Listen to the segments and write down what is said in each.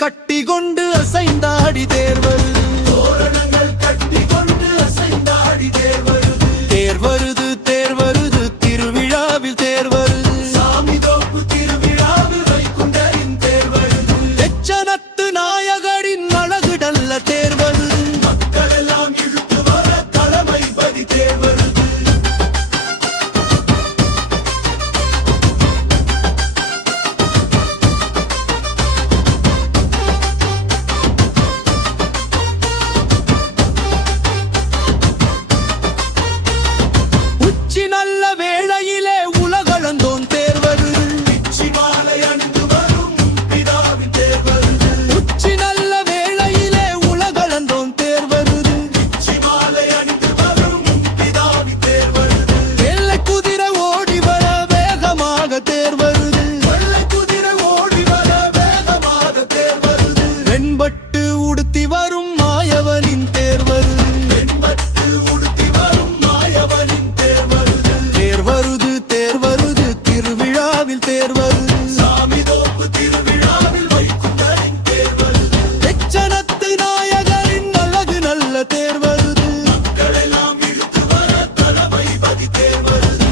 கட்டி கொண்டு அசைந்தாடி தேர் வருது. தோரணங்கள் கட்டி கொண்டு அசைந்தாடி தேர் வருது. தேர் வருது தேர் வருது திருவிழாவில் தேர் வருது. சாமிதோப்பு திருவிழாவில் வைகுண்டரின் தேர் வருது. தெச்சனத்து நாயகரின் அழகுடல்ல தேர் வருது. மக்கள் எல்லாம் இழுத்து வர தலைமைபதி தேர் வருது. உச்சி நல்ல வேளையிலே உலகளந்தோன் தேர் வருது. பிச்சி மாலை அணிந்து வரும் பிதாவின் தேர் வருது. உச்சி நல்ல வேளையிலே உலகளந்தோன் தேர் வருது. பிச்சி மாலை அணிந்து வரும் பிதாவின் தேர் வருது. வெள்ளை குதிரை ஓடி வர வேகமாக தேர் வருது. வெள்ளை குதிரை ஓடி வர வேகமாக தேர் வருது. வெண்பட்டு உடுத்தி வரும் மாயவனின் தேர் வருது. வெண்பட்டு உடுத்தி வரும் மாயவனின் தேர் வருது. தேர் வருது தேர் வருது திருவிழாவில் தேர் வருது. சாமிதோப்பு திருவிழாவில் வைகுண்டரின் தேர் வருது. தெச்சனத்து நாயகரின் அழகு நல்ல தேர் வருது. மக்கள் எல்லாம் இழுத்து வர தலைமைபதி தேர் வருது.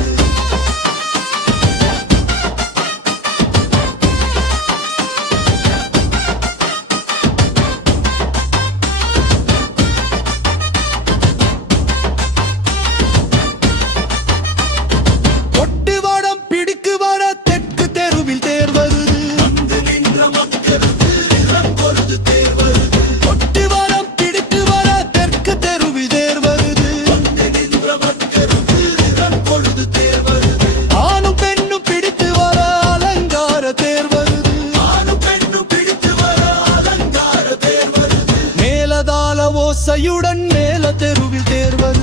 கொட்டு வடம் பிடிக்கு வர தெற்கு தெருவில் தேர் வருது. வந்து நின்ற மக்களுக்கு நிறம் பொழுது தேர் வருது. கொட்டு வடம் பிடிக்கு வர தெற்கு தெருவில் தேர் வருது. வந்து நின்ற மக்களுக்கு நிறம் பொழுது தேர் வருது. ஆணும் பெண்ணும் பிடித்து வர அலங்கார தேர் வருது. ஆணும் பெண்ணும் பிடித்து வர அலங்கார தேர் வருது. மேலதாள ஓசையுடன் மேல தெருவில் தேர் வருது.